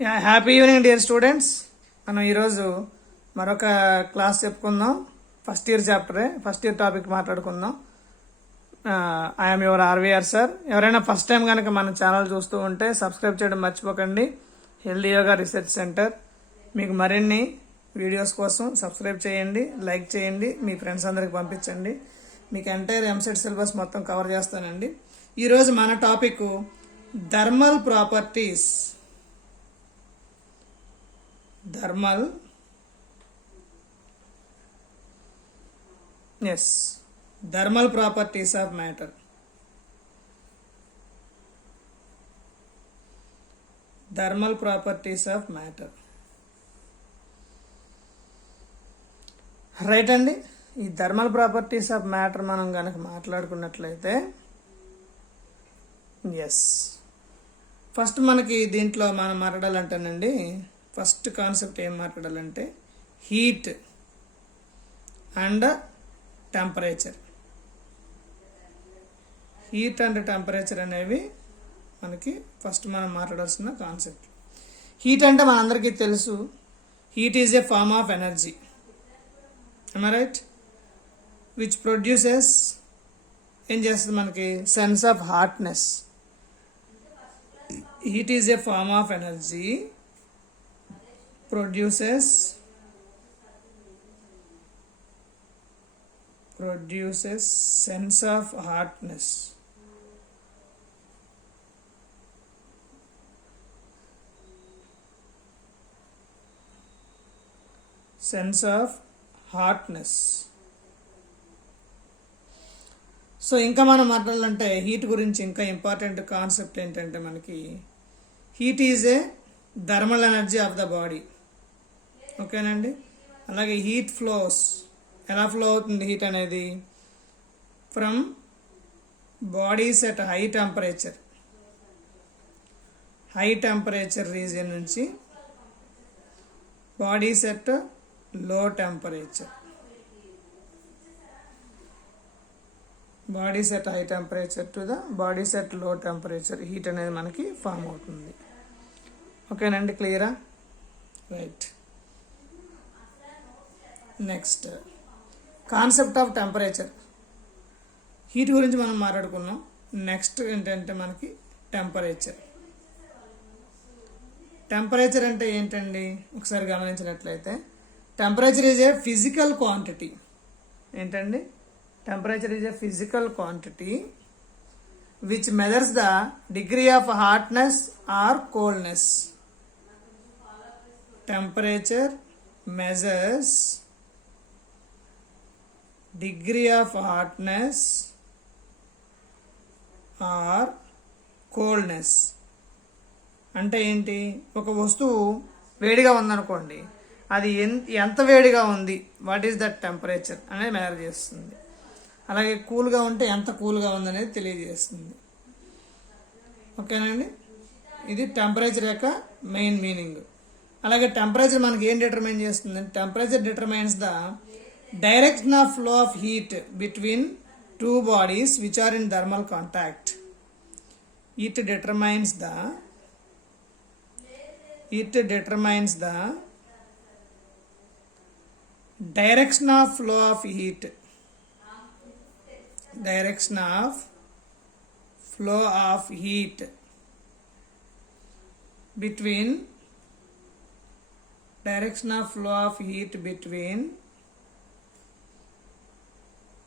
Happy evening dear students. మనం ఈరోజు మరొక క్లాస్ చెప్పుకుందాం. ఫస్ట్ ఇయర్ టాపిక్ మాట్లాడుకుందాం. I'm your RVR sir. ఎవరైనా ఫస్ట్ టైం కనుక మన ఛానల్ చూస్తూ ఉంటే సబ్స్క్రైబ్ చేయడం మర్చిపోకండి. హెల్దీ యోగా రీసెర్చ్ సెంటర్. మీకు మరిన్ని వీడియోస్ కోసం సబ్స్క్రైబ్ చేయండి, లైక్ చేయండి, మీ ఫ్రెండ్స్ అందరికి పంపించండి. మీకు ఎంటైర్ ఎంసెట్ సిలబస్ మొత్తం కవర్ చేస్తానండి. ఈరోజు మన topic thermal properties. Thermal properties of matter. Thermal properties of matter. Right అండి. ఈ థర్మల్ ప్రాపర్టీస్ ఆఫ్ మ్యాటర్ మనం కనుక మాట్లాడుకున్నట్లయితే ఫస్ట్ మనకి దీంట్లో మనం మాట్లాడాలంటేనండి, ఫస్ట్ కాన్సెప్ట్ ఏం మాట్లాడాలంటే heat and temperature. Heat and temperature అనేవి మనకి ఫస్ట్ మనం మాట్లాడాల్సిన కాన్సెప్ట్. హీట్ అంటే మనందరికీ తెలుసు, heat is a form of energy, am I right? which produces ఏం చేస్తుంది మనకి sense of hotness. Heat is a form of energy, produces sense of hotness. Sense of hotness. So ఇంకా మనం మాట్లాడాలంటే హీట్ గురించి ఇంకా ఇంపార్టెంట్ కాన్సెప్ట్ ఏంటంటే మనకి heat is a thermal energy of the body. ఓకేనండి. అలాగే హీట్ ఫ్లోస్, ఎలా ఫ్లో అవుతుంది హీట్ అనేది? From bodies at high temperature region నుంచి bodies at low temperature. Bodies at high temperature to the bodies at low temperature heat అనేది మనకి form అవుతుంది. ఓకేనండి, క్లియరా? Right. Next concept of temperature. Heat గురించి మనం మాట్లాడుకున్నాం. నెక్స్ట్ ఏంటంటే మనకి టెంపరేచర్. టెంపరేచర్ అంటే ఏంటండి? ఒకసారి గమనించినట్లయితే temperature is a physical quantity. ఏంటండి? Temperature is a physical quantity which measures the degree of hotness or coldness. Temperature measures degree of hotness or coldness. అంటే ఏంటి? ఒక వస్తువు వేడిగా ఉందనుకోండి, అది ఎంత వేడిగా ఉంది, వాట్ ఈస్ దట్ టెంపరేచర్ అనేది మెజర్ చేస్తుంది. అలాగే కూల్గా ఉంటే ఎంత కూల్గా ఉందనేది తెలియజేస్తుంది. ఓకేనండి, ఇది టెంపరేచర్ యొక్క మెయిన్ మీనింగ్. అలాగే టెంపరేచర్ మనకి ఏం డిటర్మైన్ చేస్తుంది? Temperature determines the direction of flow of heat between two bodies which are in thermal contact. It determines the direction of flow of heat. Direction of flow of heat between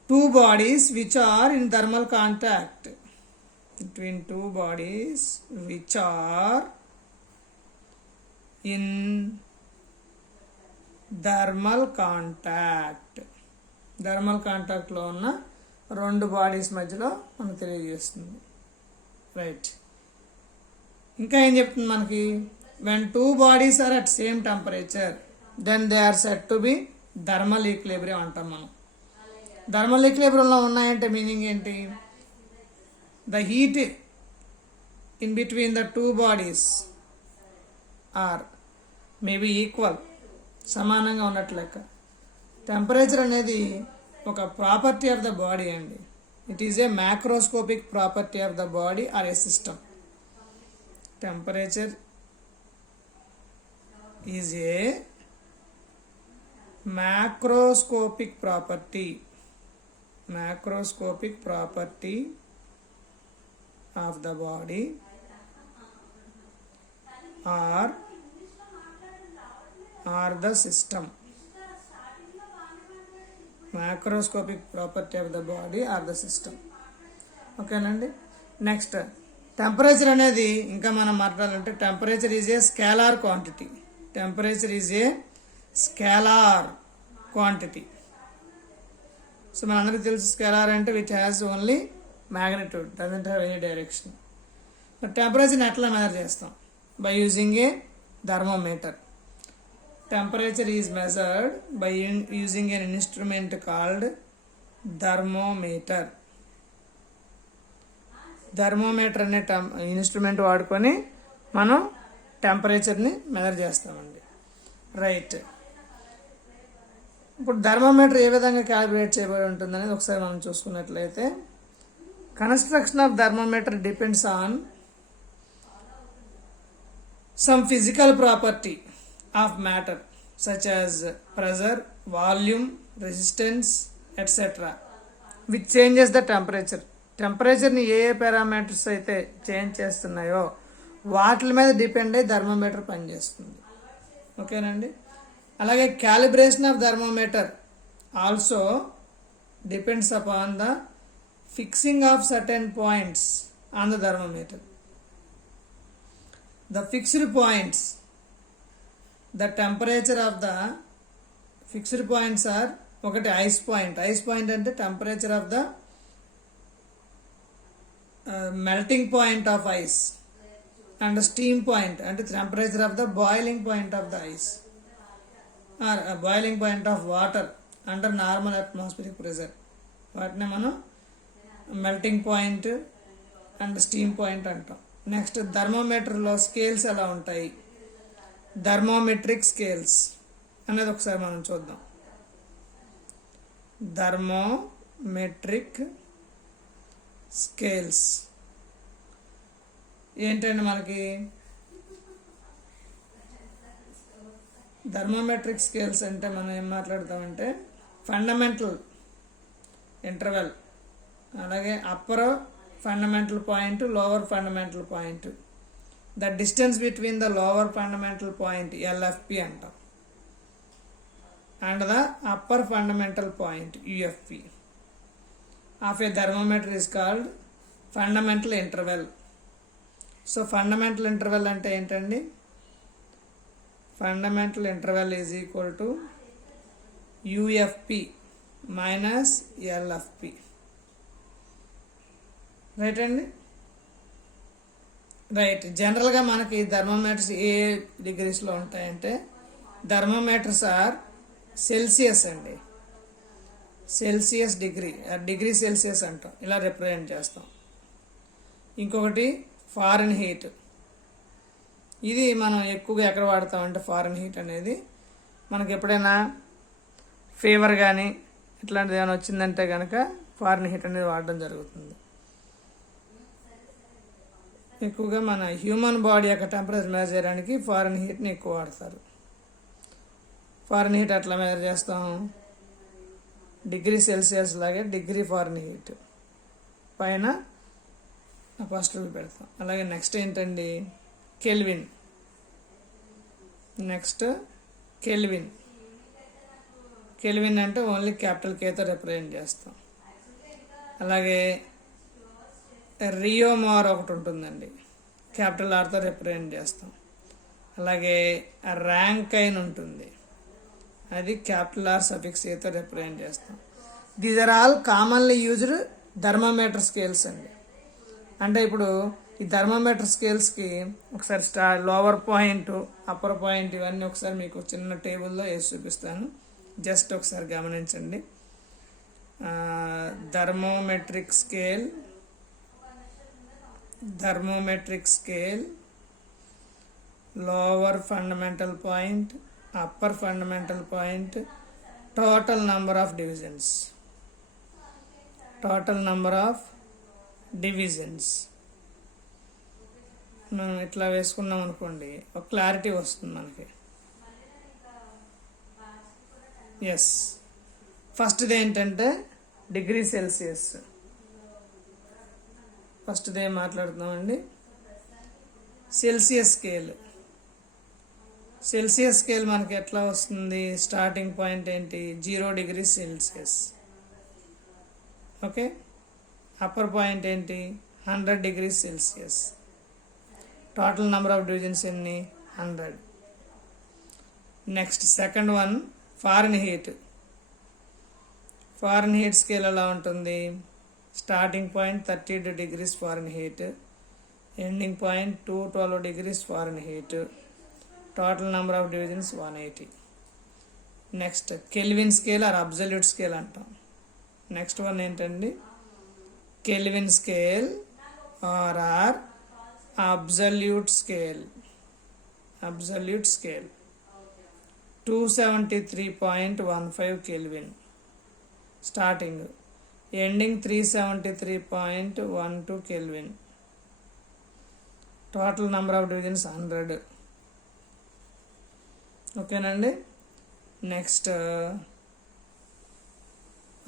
two bodies which are in thermal contact. Between two bodies which are in thermal contact. Thermal కాంటాక్ట్లో ఉన్న రెండు బాడీస్ మధ్యలో మనకు తెలియజేస్తుంది. రైట్. ఇంకా ఏం చెప్తుంది మనకి? When two bodies are at same temperature then they are said to be thermal equilibrium అంటాం మనం. థర్మల్ ఈక్విలిబ్రియంలో ఉన్నాయంటే మీనింగ్ ఏంటి? The heat in between the two bodies are maybe equal, సమానంగా ఉన్నట్లు లెక్క. టెంపరేచర్ అనేది ఒక ప్రాపర్టీ ఆఫ్ ద బాడీ అండి. It is a macroscopic property of the body or a system. Temperature is a macroscopic property of the body or the system. Macroscopic property of the body or the system. ఓకేనండి. Next temperature అనేది ఇంకా మనం మాట్లాడాలంటే temperature is A scalar quantity. So మనందరికీ తెలుసు స్కేలార్ అంటే which has only magnitude, doesn't have any direction. మరి టెంపరేచర్ని ఎట్లా మెజర్ చేస్తాం? By using a thermometer. Temperature is measured by using an instrument called thermometer. Thermometer అనే ఇన్స్ట్రుమెంట్ వాడుకొని మనం టెంపరేచర్ని మెజర్ చేస్తామండి. రైట్. ఇప్పుడు థర్మోమీటర్ ఏ విధంగా క్యాలిబ్రేట్ చేయబడి ఉంటుంది అనేది ఒకసారి మనం చూసుకున్నట్లయితే, construction of thermometer depends on some physical property of matter such as pressure, volume, resistance etcetera which changes the temperature. టెంపరేచర్ని ఏ పారామీటర్స్ అయితే చేంజ్ చేస్తున్నాయో వాటి మీద డిపెండ్ అయ్యి థర్మోమీటర్ పనిచేస్తుంది. ఓకేనండి. అలాగే calibration of thermometer also depends upon the fixing of certain points on the thermometer. The fixed points, the temperature of the fixed points are ఒకటి ఐస్ పాయింట్. ఐస్ పాయింట్ అంటే temperature of the melting point of ice, and steam point అంటే temperature of the boiling point of the ice or boiling point of water under normal atmospheric pressure. వాటిని మనం melting point and steam point అంటాం. Next థర్మోమీటర్లో scales ఎలా ఉంటాయి, థర్మోమెట్రిక్ స్కేల్స్ అనేది ఒకసారి మనం చూద్దాం. థర్మోమెట్రిక్ స్కేల్స్ ఏంటంటే మనకి థర్మోమెట్రిక్ స్కేల్స్ అంటే మనం ఏం మాట్లాడతామంటే ఫండమెంటల్ ఇంటర్వెల్, అలాగే upper fundamental point, lower fundamental point, the distance between the lower fundamental point LFP అంటాం, and the upper fundamental point UFP of a thermometer is called fundamental interval. So fundamental interval అంటే ఏంటండి? Fundamental interval is equal to UFP minus LFP. Right అండి. Right. జనరల్గా మనకి thermometers ఏ డిగ్రీస్లో ఉంటాయంటే thermometers are Celsius అండి. సెల్సియస్ డిగ్రీ సెల్సియస్ అంటాం, ఇలా రిప్రజెంట్ చేస్తాం. ఇంకొకటి ఫారెన్ హీట్. ఇది మనం ఎక్కువగా ఎక్కడ వాడతామంటే ఫారెన్ హీట్ అనేది మనకి ఎప్పుడైనా ఫీవర్ కానీ ఇట్లాంటిది ఏమైనా వచ్చిందంటే కనుక ఫారెన్ హీట్ అనేది వాడడం జరుగుతుంది. ఎక్కువగా మన హ్యూమన్ బాడీ యొక్క టెంపరేచర్ మెజర్ చేయడానికి ఫారెన్ హీట్ని ఎక్కువ వాడతారు. ఫారెన్ హీట్ ఎట్లా మెజర్ చేస్తాం? డిగ్రీ సెల్సియస్ లాగే డిగ్రీ ఫారెన్ హీట్ పైన అపాస్ట్రోఫీ పెడతాం. అలాగే నెక్స్ట్ ఏంటండి? కెల్విన్. Next kelvin. కెల్విన్ అంటే ఓన్లీ క్యాపిటల్ కేతో రిప్రజెంట్ చేస్తాం. అలాగే రియోమార్ ఒకటి ఉంటుందండి, క్యాపిటల్ ఆర్తో రిప్రజెంట్ చేస్తాం. అలాగే ర్యాంకైన్ ఉంటుంది, అది క్యాపిటల్ ఆర్ సఫిక్స్ ఏతో రిప్రజెంట్ చేస్తాం. These are all commonly used thermometer scales అండి. అంటే ఇప్పుడు ఈ థర్మోమీటర్ స్కేల్స్కి ఒకసారి లోవర్ పాయింట్, అప్పర్ పాయింట్ ఇవన్నీ ఒకసారి మీకు చిన్న టేబుల్లో వేసి చూపిస్తాను, జస్ట్ ఒకసారి గమనించండి. Thermometric scale, lower fundamental point, upper fundamental point, total number of divisions. మనం ఇట్లా వేసుకున్నాం అనుకోండి, ఒక క్లారిటీ వస్తుంది మనకి. ఎస్, ఫస్ట్ది ఏంటంటే డిగ్రీ సెల్సియస్. ఫస్ట్ది ఏం మాట్లాడుతున్నామండి? Celsius scale. సెల్సియస్ స్కేల్ మనకి ఎట్లా వస్తుంది? స్టార్టింగ్ పాయింట్ ఏంటి? 0 degree Celsius. Okay, upper point ఏంటి? 100 degree Celsius. Total number of divisions ఎన్ని? 100. Next second one foreign heat. Foreign heat scale ఎలా ఉంటుంది? Starting point 32 degrees foreign heat, ending point 212 degrees foreign heat, total number of divisions 180. Next kelvin scale are absolute scale అంటాం. Next one ఏంటండి? Kelvin scale are absolute scale. Absolute scale 273.15 kelvin starting, ending 373.12 kelvin, total number of divisions 100. ఓకేనండి. Next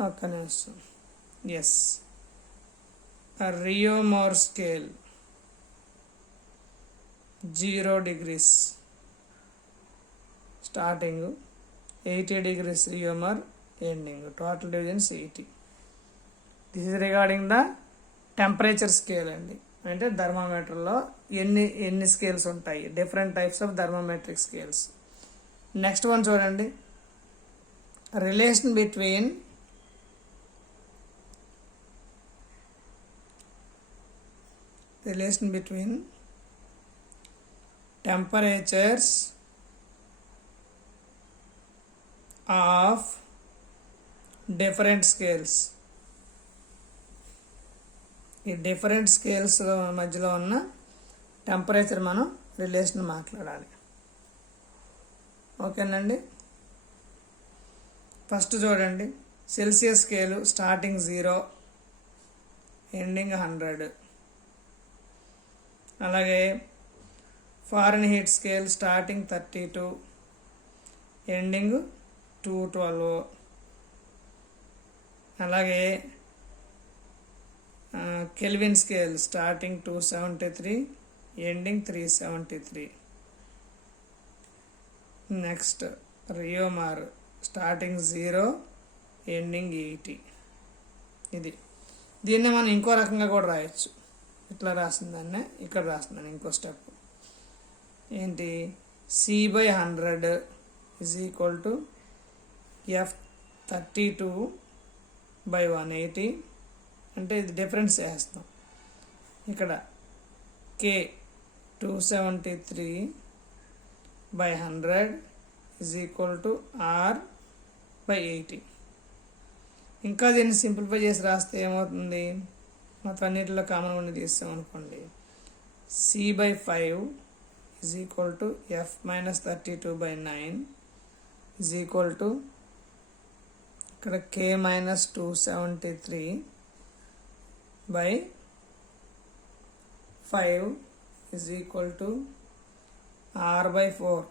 ఒక్క నిమిషం. Yes, Reaumur scale 0 degrees starting, 80 degrees Reaumur, ending, total divisions 80. This is regarding the temperature scale అండి. అంటే థర్మామీటర్లో ఎన్ని scales ఉంటాయి, different types of thermometric scales. Next one చూడండి, relation between temperatures of different scales. ఈ different scales మధ్యలో ఉన్న టెంపరేచర్ మనం రిలేషన్ మాట్లాడాలి. ఓకేనండి. ఫస్ట్ చూడండి, సెల్సియస్ స్కేలు స్టార్టింగ్ 0, ఎండింగ్ 100. అలాగే Fahrenheit scale starting 32, ending 212. అలాగే Kelvin scale starting 273, ending 373. Next Reaumur starting 0, ending 80. దీన్ని మనం ఇంకో రకంగా కూడా రాయొచ్చు. ఇట్లా రాసిందాన్నే ఇక్కడ రాస్తున్నాను ఇంకో స్టెప్. ఏంటి? C/100 is equal to F32/180. అంటే ఇది డిఫరెన్స్ చేస్తాం. ఇక్కడ K 273/100 is equal to R/80. ఇంకా దీన్ని సింప్లిఫై చేసి రాస్తే ఏమవుతుంది? మొత్తం అన్నిటిలో కామన్ ఉండి తీస్తాం అనుకోండి. C/5 is equal to F minus 32/9 is equal to ఇక్కడ K minus 273/5 is equal to R/4.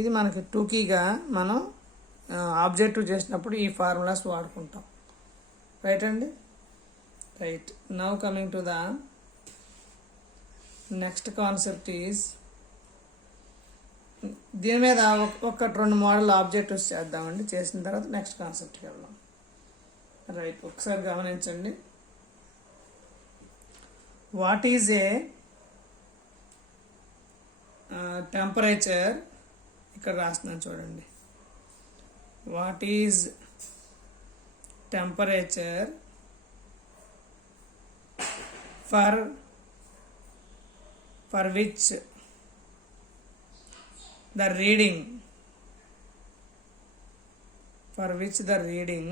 ఇది మనకి టూకీగా మనం ఆబ్జెక్టివ్ చేసినప్పుడు ఈ ఫార్ములాస్ వాడుకుంటాం. రైట్ అండి? Right. Now coming to the next concept is, దీని మీద ఒకటి 2 మోడల్ ఆబ్జెక్టివ్స్ చేద్దామండి. చేసిన తర్వాత నెక్స్ట్ కాన్సెప్ట్కి వెళ్దాం. రైట్, ఒకసారి గమనించండి. What is a temperature? ఇక్కడ రాస్తున్నాను చూడండి. What is temperature for which the reading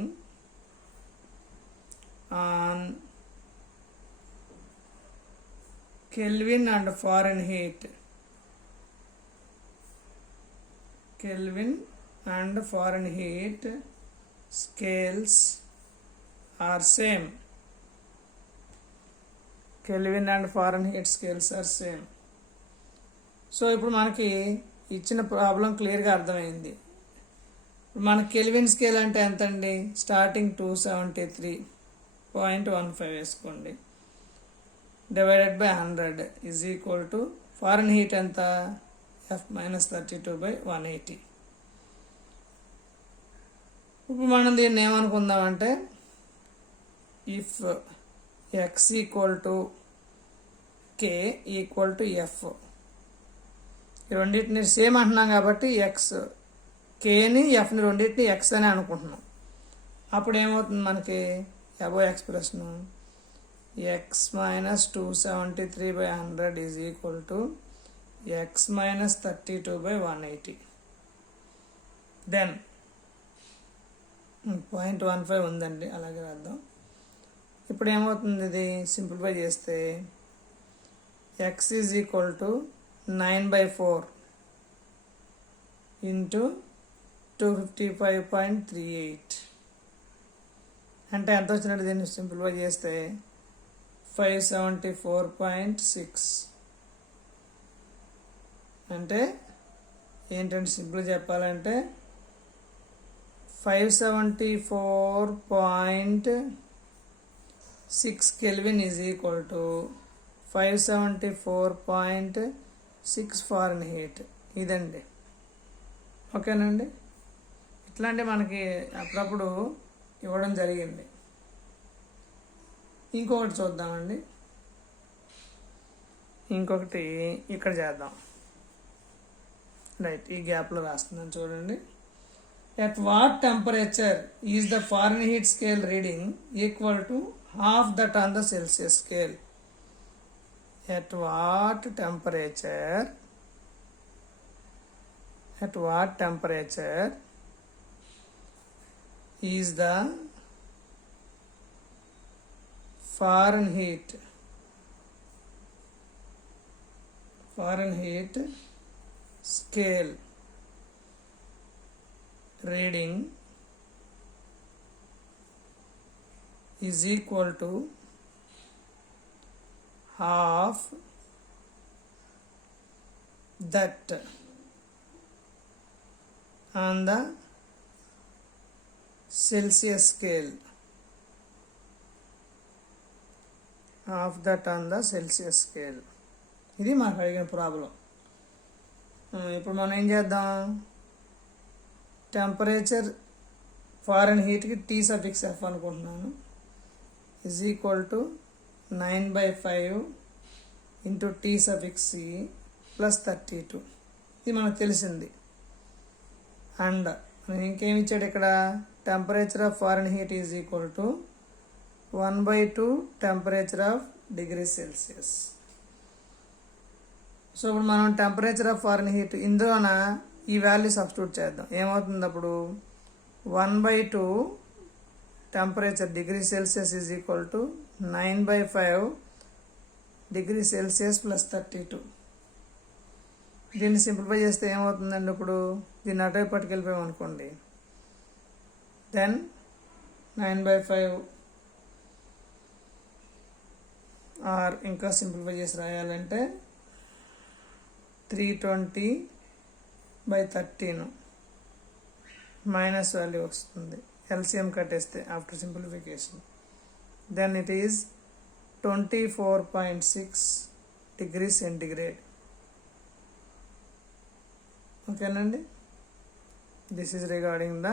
on Kelvin and Fahrenheit scales are same. Kelvin and Fahrenheit scales are same. So ఇప్పుడు మనకి ఇచ్చిన ప్రాబ్లం క్లియర్గా అర్థమైంది. మన కెల్విన్ స్కేల్ అంటే ఎంత అండి? స్టార్టింగ్ 273.15 వేసుకోండి, divided by 100 is equal to Fahrenheit ఎంత? F-32/180. ఇప్పుడు మనం దీన్ని ఏమనుకుందామంటే, if x equal to k equal to F, ఈ రెండింటిని సేమ్ అంటున్నాం కాబట్టి ఎక్స్ కేని ఎఫ్ని రెండింటిని ఎక్స్ అని అనుకుంటున్నాం. అప్పుడు ఏమవుతుంది మనకి? Above expression x minus 273/100 is equal to x minus 32/180. Then 0.15 ఉందండి, అలాగే రాద్దాం. ఇప్పుడు ఏమవుతుంది? ఇది సింప్లిఫై చేస్తే x is equal to 9/4 into 255.38 అంటే ఎంత వచ్చినట్టు? దీన్ని సింప్లిఫై చేస్తే 574.6 అంటే ఏంటంటే, సింపుల్ చెప్పాలంటే 574.6 kelvin is equal to 574.6 foreign heat. ఇదండి, ఓకేనండి. ఇట్లాంటి మనకి అప్పుడప్పుడు ఇవ్వడం జరిగింది. ఇంకొకటి చూద్దామండి, ఇంకొకటి ఇక్కడ చేద్దాం. రైట్, ఈ గ్యాప్లో రాస్తున్నాను చూడండి. At what temperature is the Fahrenheit scale reading equal to half that on the Celsius scale? At what temperature is the Fahrenheit scale reading is equal to half that on the Celsius scale. Half that on the Celsius scale. ఇది మనకు అడిగిన ప్రాబ్లం. ఇప్పుడు మనం ఏం చేద్దాం? Temperature ఫారెన్ హీట్కి T suffix F అనుకుంటున్నాను, is equal to 9/5 into T suffix C plus 32. ఇది మనకు తెలిసింది. అండ్ మనం ఇంకేమి ఇచ్చాడు ఇక్కడ? Temperature of Fahrenheit is equal to 1/2 temperature of degree Celsius. So ఇప్పుడు మనం టెంపరేచర్ ఆఫ్ ఫారెన్ హీట్ ఇందులోన ఈ వాల్యూ సబ్స్టిట్యూట్ చేద్దాం. ఏమవుతుంది అప్పుడు? 1/2 temperature degree Celsius is equal to 9/5 degree Celsius plus 32. దీన్ని సింప్లిఫై చేస్తే ఏమవుతుందండి? ఇప్పుడు దీన్ని అటు పట్టుకెళ్ళిపోయాం అనుకోండి, దెన్ 9/5 ఆర్ ఇంకా సింప్లిఫై చేసి రాయాలంటే 320/13 మైనస్ వాల్యూ వస్తుంది. ఎల్సిఎం కట్టేస్తే after simplification, then it is 24.6 degree centigrade. ఓకేనండి, this is regarding the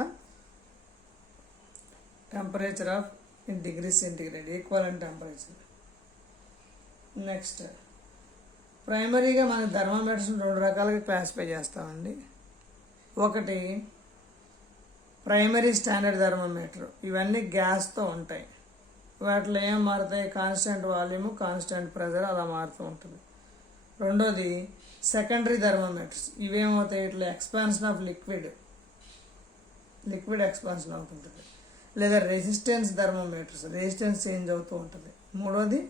temperature of in degree centigrade, equivalent temperature. Next, ప్రైమరీగా మన థర్మామీటర్స్ 2 రకాలుగా క్లాసిఫై చేస్తామండి. ఒకటి ప్రైమరీ స్టాండర్డ్ థర్మామీటర్, ఇవన్నీ గ్యాస్తో ఉంటాయి. వాటిలో ఏం మారుతాయి? కాన్స్టెంట్ వాల్యూమ్, కాన్స్టెంట్ ప్రెజర్ అలా మారుతూ ఉంటుంది. రెండోది సెకండరీ థర్మామీటర్స్, ఇవేమవుతాయి? ఇట్లా ఎక్స్పాన్షన్ ఆఫ్ లిక్విడ్ ఎక్స్పాన్షన్ అవుతుంటుంది. లేదా రెసిస్టెన్స్ థర్మామీటర్స్, రెసిస్టెన్స్ చేంజ్ అవుతూ ఉంటుంది. మూడోది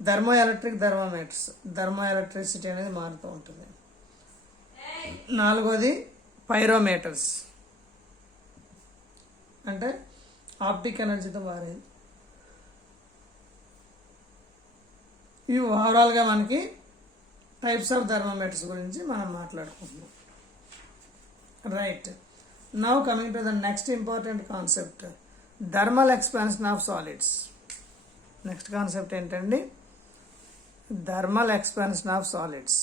thermo electric thermometers, thermo electricity అనేది మారుతూ ఉంటుంది. నాలుగోది పైరోమీటర్స్, అంటే ఆప్టిక్ ఎనర్జీతో మారేది. ఇవి ఓవరాల్గా మనకి టైప్స్ ఆఫ్ థర్మోమీటర్స్ గురించి మనం మాట్లాడుకుంటున్నాం. Right, now coming to the next important concept, thermal expansion of solids. Next concept ఏంటండి? Thermal expansion of solids.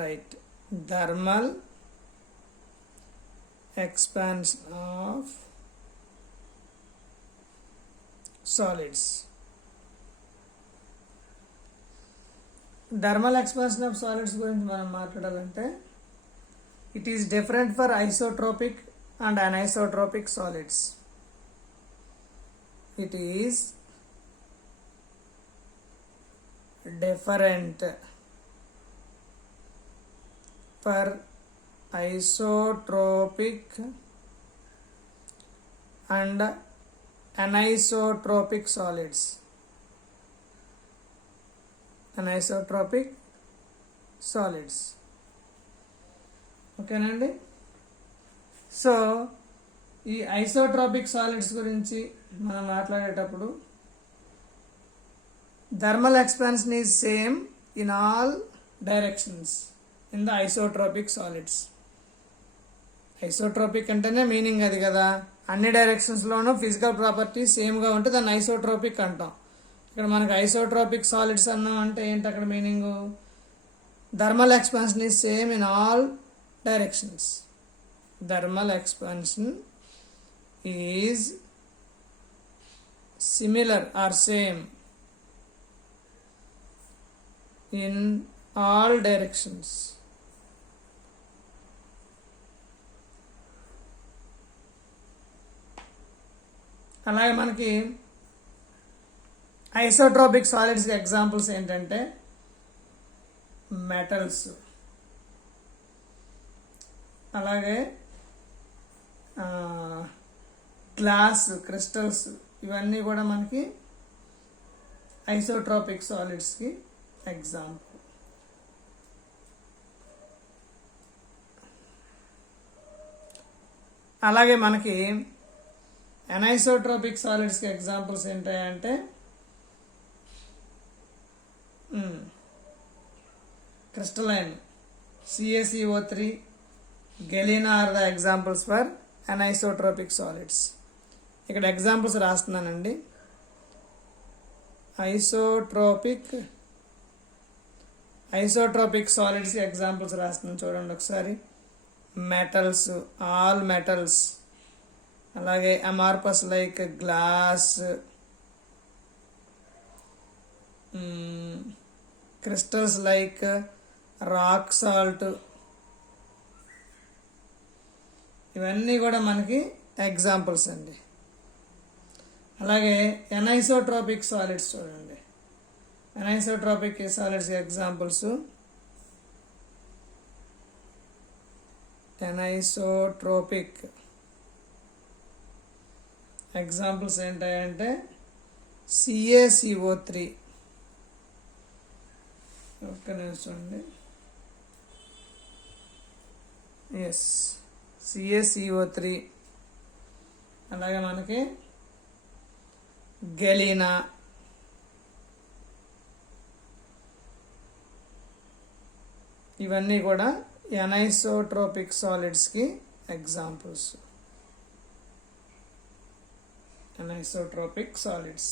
Right, thermal expansion of solids. Thermal expansion of solids గురించి మనం మాట్లాడాలంటే it is different for isotropic and anisotropic solids. It is different for isotropic and anisotropic solids. Anisotropic solids. ఓకేనండి. So ఈ isotropic solids గురించి మనం మాట్లాడేటప్పుడు thermal expansion is same in all directions in the isotropic solids. Isotropic అంటేనే మీనింగ్ అది కదా, అన్ని డైరెక్షన్స్లోనూ ఫిజికల్ ప్రాపర్టీస్ సేమ్గా ఉంటే దాన్ని ఐసోట్రోపిక్ అంటాం. ఇక్కడ మనకి ఐసోట్రోపిక్ సాలిడ్స్ అన్నాం అంటే ఏంటి అక్కడ meaning? Thermal expansion is same in all directions. Thermal expansion is similar or same in all directions. అలాగే మనకి ఐసోట్రోపిక్ సాలిడ్స్కి ఎగ్జాంపుల్స్ ఏంటంటే మెటల్స్, అలాగే గ్లాస్, క్రిస్టల్స్, ఇవన్నీ కూడా మనకి ఐసోట్రోపిక్ సాలిడ్స్కి ఎగ్జాంపుల్. అలాగే మనకి అనైసోట్రోపిక్ సాలిడ్స్కి ఎగ్జాంపుల్స్ ఏంటంటే crystalline, CaCO3, galena are the examples for anisotropic solids. ఇక్కడ ఎగ్జాంపుల్స్ రాస్తున్నానండి. ఐసోట్రోపిక్ సాలిడ్స్కి ఎగ్జాంపుల్స్ రాస్తున్నాను చూడండి ఒకసారి. మెటల్స్, ఆల్ మెటల్స్, అలాగే amorphous like glass, crystals like rock salt, ఇవన్నీ కూడా మనకి ఎగ్జాంపుల్స్ అండి. అలాగే ఎనైసోట్రోపిక్ సాలిడ్స్ చూడండి. ఎనైసోట్రోపిక్ సాలిడ్స్ ఎగ్జాంపుల్స్ ఎనైసోట్రోపిక్ ఎగ్జాంపుల్స్ ఏంటంటే CaCO3, ఒక్క నిమిషం అండి, ఎస్ CaCO3, అలాగే మనకి గెలినా, ఇవన్నీ కూడా ఎనైసోట్రోపిక్ సాలిడ్స్కి ఎగ్జాంపుల్స్. Anisotropic solids.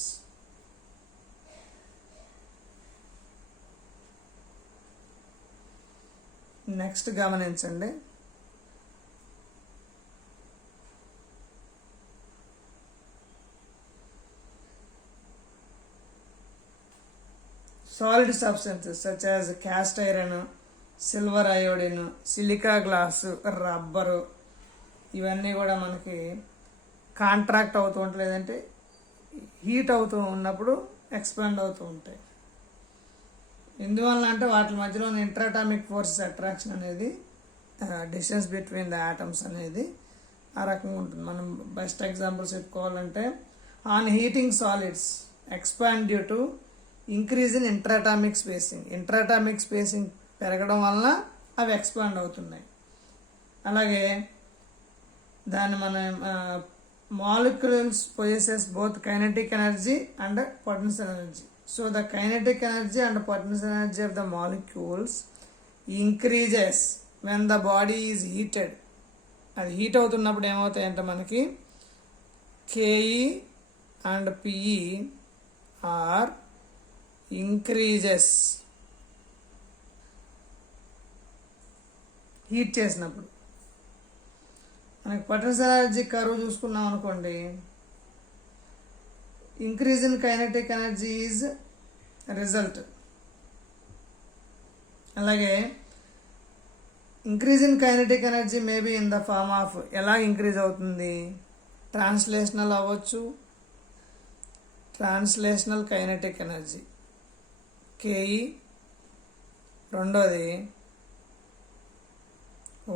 నెక్స్ట్ గమనించండి, solid substances such as cast iron, silver iodine, silica glass, rubber, ఇవన్నీ కూడా మనకి కాంట్రాక్ట్ అవుతూ ఉంటాయి, లేదంటే హీట్ అవుతూ ఉన్నప్పుడు ఎక్స్పాండ్ అవుతూ ఉంటాయి. ఎందువల్ల అంటే వాటి మధ్యలో ఇంట్రాటామిక్ ఫోర్సెస్ అట్రాక్షన్ అనేది, డిస్టెన్స్ బిట్వీన్ ద ఆటమ్స్ అనేది ఆ రకంగా ఉంటుంది. మనం బెస్ట్ ఎగ్జాంపుల్స్ చెప్పుకోవాలంటే on heating solids expand due to increase in interatomic spacing. Interatomic spacing పెరగడం వలన అవి ఎక్స్పాండ్ అవుతున్నాయి. అలాగే దాన్ని మనం molecules possesses both kinetic energy and potential energy. So the kinetic energy and potential energy of the molecules increases when the body is heated. అది heat అవుతున్నప్పుడు ఏమవుతాయంటే మనకి KE and PE are increases. Heat చేసినప్పుడు మనకి potential energy curve చూసుకున్నాం అనుకోండి, increase in kinetic energy is result. అలాగే increase in kinetic energy maybe in the form of, ఎలా ఇంక్రీజ్ అవుతుంది, ట్రాన్స్లేషనల్ అవ్వచ్చు, ట్రాన్స్లేషనల్ కైనెటిక్ ఎనర్జీ కేఈ. రెండోది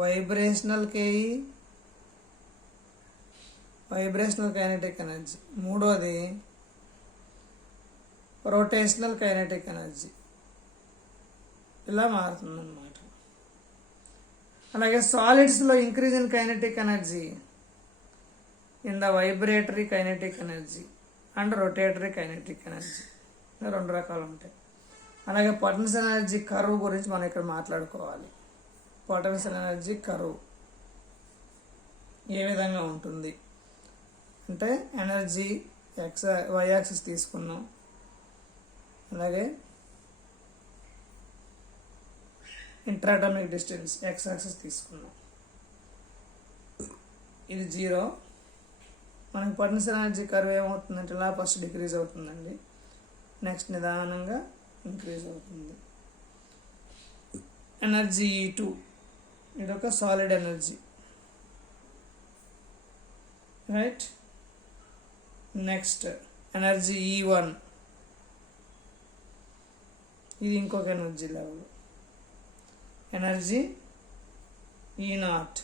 vibrational KE, vibrational kinetic energy. మూడోది రోటేషనల్ కైనెటిక్ ఎనర్జీ. ఇలా మారుతుందన్నమాట. అలాగే సాలిడ్స్లో increase in kinetic energy in the vibratory kinetic energy and rotatory kinetic energy. రెండు రకాలు ఉంటాయి. అలాగే పొటెన్షియల్ ఎనర్జీ కర్వ్ గురించి మనం ఇక్కడ మాట్లాడుకోవాలి. పొటెన్షియల్ ఎనర్జీ కర్వ్ ఏ విధంగా ఉంటుంది అంటే, ఎనర్జీ వై యాక్సిస్ తీసుకున్నాం, అలాగే ఇంట్రాటమిక్ డిస్టెన్స్ ఎక్స్ యాక్సిస్ తీసుకున్నాం. ఇది 0. మనకి పొటెన్షియల్ ఎనర్జీ కర్వ్ ఏమవుతుందంటే ఇలా ఫస్ట్ డిక్రీజ్ అవుతుందండి, నెక్స్ట్ నిదానంగా ఇంక్రీజ్ అవుతుంది. ఎనర్జీ E2 ఇదొక solid energy, right. Next energy E1 ఇది ఇంకొక ఎనర్జీ లెవెల్. ఎనర్జీ E0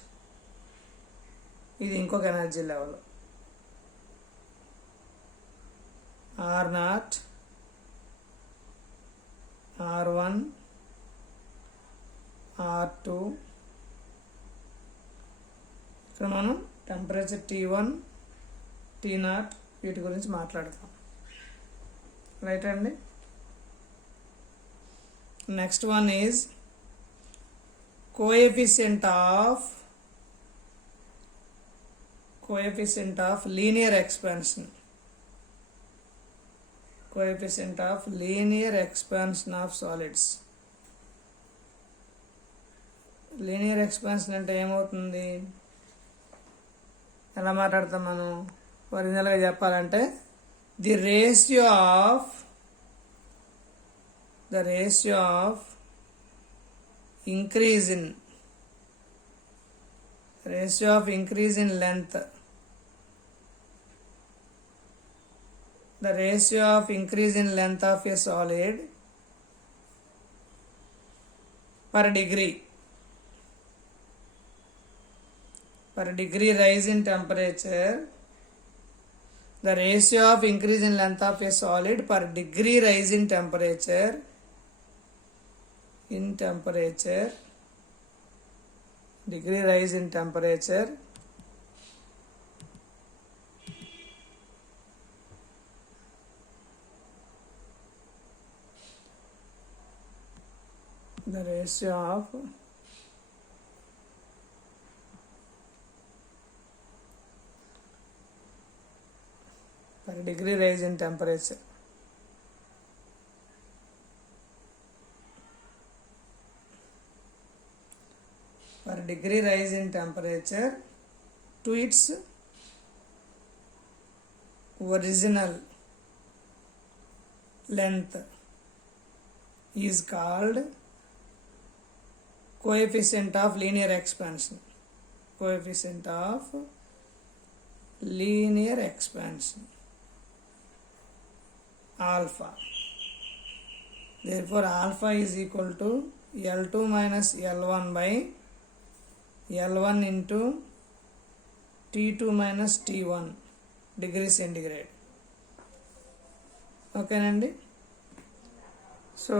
ఇది ఇంకొక energy level. R0, R1, R2. ఇక్కడ మనం టెంపరేచర్ T1, T0 వీటి గురించి మాట్లాడతాం, రైట్ అండి. Next one is coefficient of linear expansion. Coefficient of linear expansion of solids. Linear expansion అంటే ఏమవుతుంది, ఎలా మాట్లాడతాం మనం ఒరిజినల్గా చెప్పాలంటే, the ratio of increase in length, the ratio of increase in length of a solid per degree rise in temperature, the ratio of increase in length of a solid per degree rise in temperature degree rise in temperature the ratio of per degree rise in temperature. Per degree rise in temperature to its original length is called coefficient of linear expansion. Coefficient of linear expansion, alpha. Therefore alpha is equal to L2 minus L1 by L1 into T2 minus T1 degree centigrade. ఓకేనండి. సో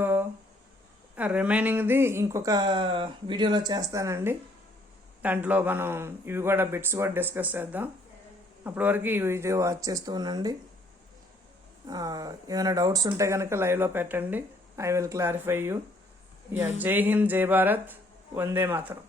రిమైనింగ్ది ఇంకొక వీడియోలో చేస్తానండి. దాంట్లో మనం ఇవి కూడా బిట్స్ కూడా డిస్కస్ చేద్దాం. అప్పటి వరకు ఈ వీడియో వాచ్ చేస్తూ ఉండండి. ఏమైనా డౌట్స్ ఉంటే కనుక లైవ్లో పెట్టండి. I will clarify you. Yeah, జై హింద్, జై భారత్, వందే మాతరం.